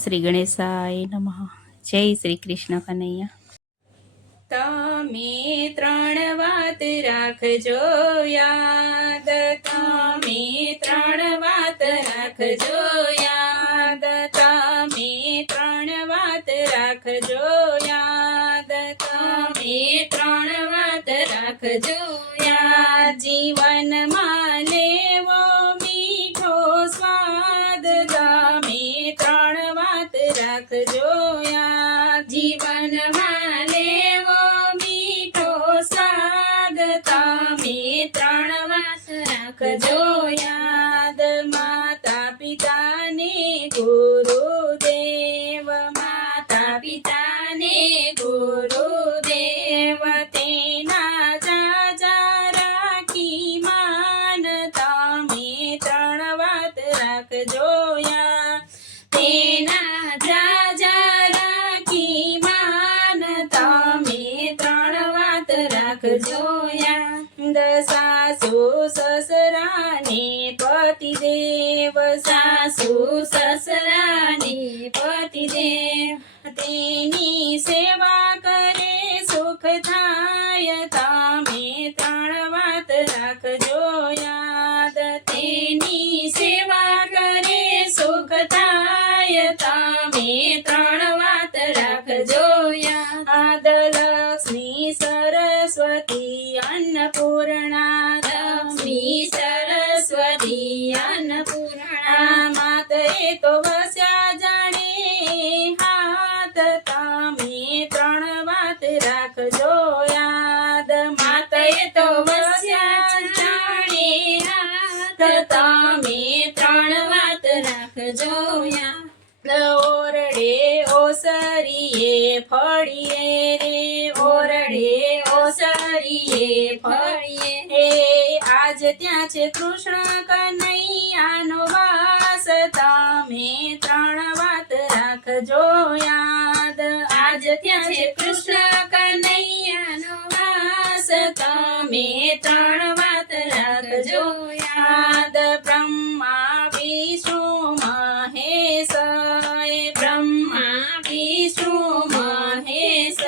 શ્રી ગણેશાય નમઃ. જય શ્રી કૃષ્ણ કનૈયા. તમે ત્રણ વાત રાખજો યાદ, તમે ત્રણ વાત રાખજો યાદ, તમે ત્રણ વાત રાખજો યાદ, તમે ત્રણ વાત રાખજો યાદ. જીવનમાં લેવો મીઠો સ્વાદ, તમે ત્રણ વાત રાખજો યાદ. જીવનમાં લેવો મીઠો સ્વાદ, તમે ત્રણ વાત રાખજો યાદ. માતા પિતાને ગુરુદેવ, માતા પિતાને ગુરુદેવ, તેના જાજા રાખી માન, તમે ત્રણ વાત રાખજો યાદ. તેના જાજા રાખી માન, તમે ત્રણ વાત રાખજો યાદ. સાસુ સસરાને પતિદેવ, સાસુ સસરાને પતિદેવ, તેની સેવા કરે સુખ થાય, તમે ત્રણ વાત રાખજો યાદ. તેની સેવા કરે સુખ થાય, તમે ત્રણ વાત રાખજો યાદ. લક્ષ્મી સરસ્વતી અન્નપૂર્ણા, લક્ષ્મી સરસ્વતી અન્નપૂર્ણા, માતે તો વસ્યા જાણે હાથ, તમે ત્રણ વાત રાખજો યાદ. માતે તો વસ્યા જાણે હાથ, તમે ત્રણ વાત રાખજો યાદ. ઓરડે ઓસરીએ ફળીએ રે, ઓરડે ઓસરીએ ફળીએ, આજ ત્યાં છે કૃષ્ણ કનૈયાનો વાસ, તમે ત્રણ વાત રાખજો યાદ. આજ ત્યાં છે કૃષ્ણ કનૈયાનો વાસ, તમે ત્રણ વાત રાખજો યાદ. બ્રહ્મા વિષ્ણુ મહેશ, બ્રહ્મા વિષ્ણુ મહેશ,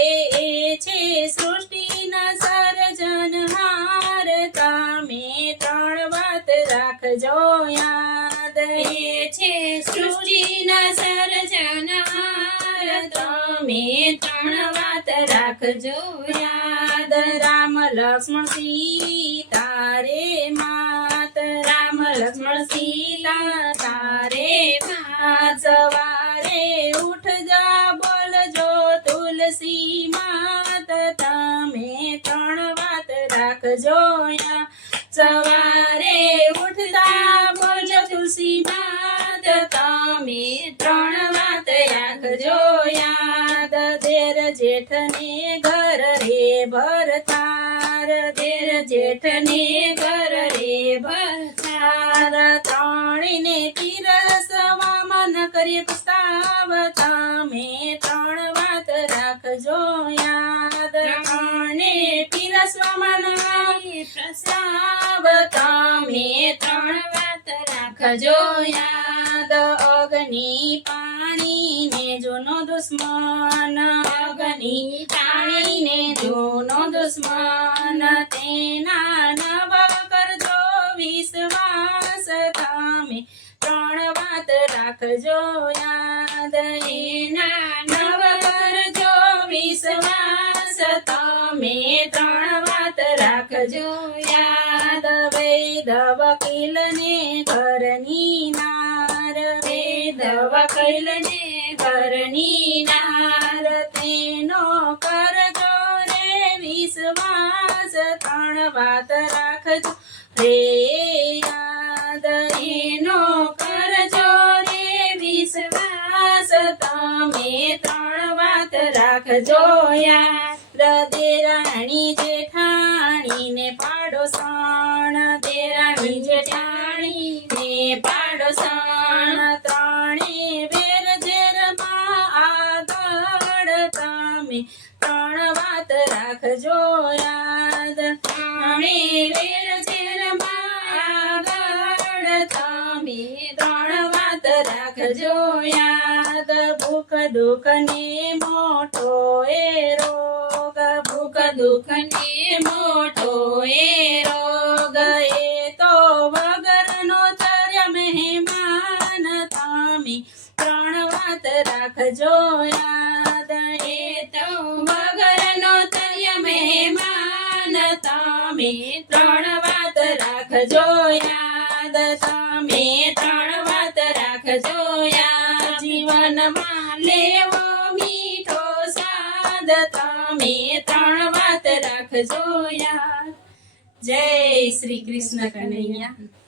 એ છે સૃષ્ટિના સર્જનહાર, તમે ત્રણ વાત રાખજો યાદ. એ છે સૃષ્ટિના સર્જનહાર, તમે ત્રણ વાત રાખજો યાદ. રામ લક્ષ્મણ સીતા રે માત, રામ લક્ષ્મણ સીતા તારે માત, સવારે ઉઠજા બોલજો તુલસી માત, તમે ત્રણ વાત રાખજો યાદ. સવારે ઉઠતા બોલજો તુલસી માત, તમે ત્રણ વાત રાખજો યાદ. દેર જેઠને ઘર રે ભરતાર, દેર જેઠને ઘર રે ભરતાર, ત્રણેયને પીરસવા મન કરીએ પ્રસ્તાવ, તમે ત્રણ વાત રાખજો યાદ. ત્રણે પીરસવા મન પ્રસ્તાવ, તમે ત્રણ વાત રાખજો યાદ. અગ્નિ પાણી ને જૂનો દુશ્મન, અગ્નિ પાણી ને જૂનો દુશ્મન, તેના નવ કરજો વિશ્વાસ, તમે ત્રણ વાત રાખજો યાદ. એના નવ કરજો વિશ્વાસ, તમે ત્રણ વાત રાખજો યાદ. વેદ વકીલ ને ઘરની નાર, વેદ વકીલ ને ઘરની નાર, તેનો કરજો રે વિશ્વાસ, ત્રણ વાત રાખજો રે યાદ. એનો કરજો રે વિશ્વાસ, તમે ત્રણ વાત રાખજો યાદ. દેરાણી જેઠાણી ને પાડોસણ, દેરાણી જેઠાણી ને પાડોસણ, ત્રણે વેર ઝેરમાં આગળ, તમે ત્રણ વાત રાખજો યાદ. ત્રણે વેર ઝેરમાં આગળ, તમે ત્રણ વાત રાખજો યાદ. દુઃખને મોટો એ રોગ ભૂખ દુઃખને મોટો એ રોગ એ તો વગરનો ચર્ય મહેમાન તમે ત્રણ વાત રાખજો યાદ એ તો વગરનો ચર્ય મહેમાન તમે ત્રણ વાત રાખજો યાદ તમે ત્રણ વાત રાખજો યાદ જીવનમાં લેવો મીઠો સ્વાદ તમે ત્રણ વાત રાખજો યાદ જય શ્રી કૃષ્ણ કનૈયા